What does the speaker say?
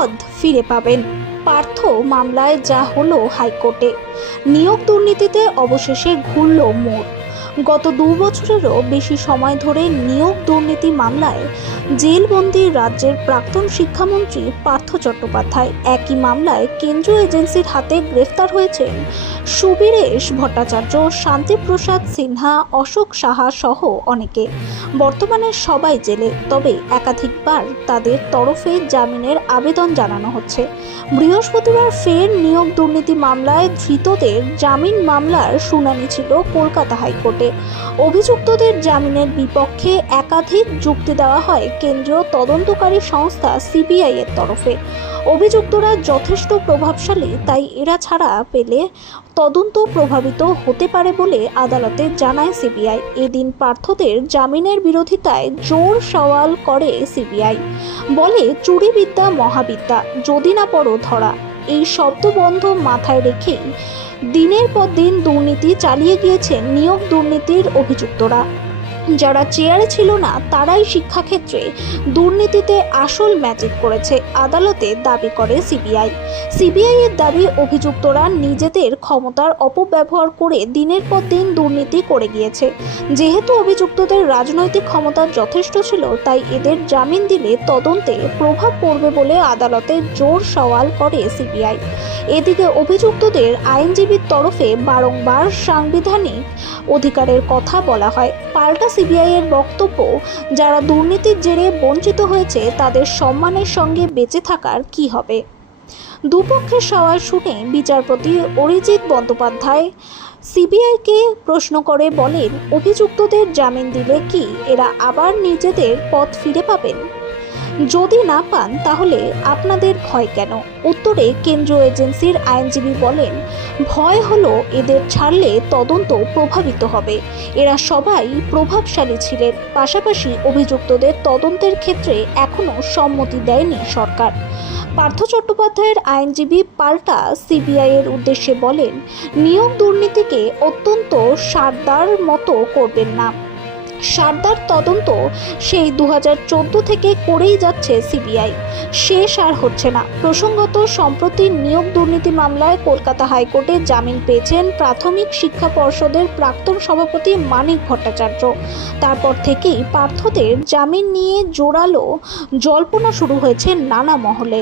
পদ ফিরে পাবেন। পার্থ মামলায় যা হলো হাইকোর্টে, নিয়োগ দুর্নীতিতে অবশেষে ঘুরল মোড়। গত 2 বছরেরও বেশি সময় ধরে নিয়োগ দুর্নীতি মামলায় জেলবন্দি রাজ্যের প্রাক্তন শিক্ষামন্ত্রী পার্থ চট্টোপাধ্যায়। একই মামলায় কেন্দ্রীয় এজেন্সির হাতে গ্রেফতার হয়েছেন সুবীরেশ ভট্টাচার্য, শান্তিপ্রসাদ সিনহা, অশোক সাহা সহ অনেকে। বর্তমানে সবাই জেলে, তবে একাধিকবার তাদের তরফে জামিনের আবেদন জানানো হচ্ছে। বৃহস্পতিবার ফের নিয়োগ দুর্নীতি মামলায় ধৃতদের জামিন মামলার শুনানি ছিল কলকাতা হাইকোর্টে। অভিযুক্তদের জামিনের বিপক্ষে একাধিক যুক্তি দেওয়া হয় কেন্দ্রীয় তদন্তকারী সংস্থা সিবিআই এর তরফে। অভিযুক্তরা যথেষ্ট প্রভাবশালী, তাই এরা ছাড়া পেলে তদন্ত প্রভাবিত হতে পারে বলে আদালতে জানায় সিবিআই। এদিন পার্থদের জামিনের বিরোধিতায় জোর সওয়াল করে সিবিআই, বলে চুরিবিদ্যা মহাবিদ্যা, যদি না পড়ো ধরা। এই শব্দবন্ধ মাথায় রেখেই দিনের পর দিন দুর্নীতি চালিয়ে গিয়েছেন নিয়োগ দুর্নীতির অভিযুক্তরা। যারা চেয়ারে ছিল না তারাই শিক্ষাক্ষেত্রে দুর্নীতিতে আসল ম্যাজিক করেছে, আদালতে দাবি করে সিবিআই। সিবিআই এর দাবি, অভিযুক্তরা নিজেদের ক্ষমতার অপব্যবহার করে দিনের পর দিন দুর্নীতি করে গিয়েছে। যেহেতু অভিযুক্তদের রাজনৈতিক ক্ষমতা যথেষ্ট ছিল, তাই এদের জামিন দিলে তদন্তে প্রভাব পড়বে বলে আদালতে জোর সওয়াল করে সিবিআই। এদিকে অভিযুক্তদের আইনজীবীর তরফে বারংবার সাংবিধানিক অধিকারের কথা বলা হয়। পাল্টা সিবিআই এর বক্তব্য, যারা দুর্নীতির জেরে বঞ্চিত হয়েছে তাদের সম্মানের সঙ্গে বেঁচে থাকার কি হবে। দুপক্ষের সওয়াল শুনে বিচারপতি অরিজিৎ বন্দ্যোপাধ্যায় সিবিআইকে প্রশ্ন করে বলেন, অভিযুক্তদের জামিন দিলে কি এরা আবার নিজেদের পথ ফিরে পাবেন? যদি না পান তাহলে আপনাদের ভয় কেন? উত্তরে কেন্দ্রীয় এজেন্সির আইনজীবী বলেন, ভয় হলো এদের ছাড়লে তদন্ত প্রভাবিত হবে। এরা সবাই প্রভাবশালী ছিলেন, পাশাপাশি অভিযুক্তদের তদন্তের ক্ষেত্রে এখনও সম্মতি দেয়নি সরকার। পার্থ চট্টোপাধ্যায়ের আইনজীবী পাল্টা সিবিআই এর উদ্দেশ্যে বলেন, নিয়োগ দুর্নীতিকে অত্যন্ত সারদার মতো করবেন না। সারদার তদন্ত সেই 2014 থেকে করেই যাচ্ছে সিবিআই, শেষ আর হচ্ছে না। প্রসঙ্গত, সম্প্রতি নিয়োগ দুর্নীতি মামলায় কলকাতা হাইকোর্টে জামিন পেয়েছেন প্রাথমিক শিক্ষা পর্ষদের প্রাক্তন সভাপতি মানিক ভট্টাচার্য। তারপর থেকেই পার্থদের জামিন নিয়ে জোরালো জল্পনা শুরু হয়েছে নানা মহলে।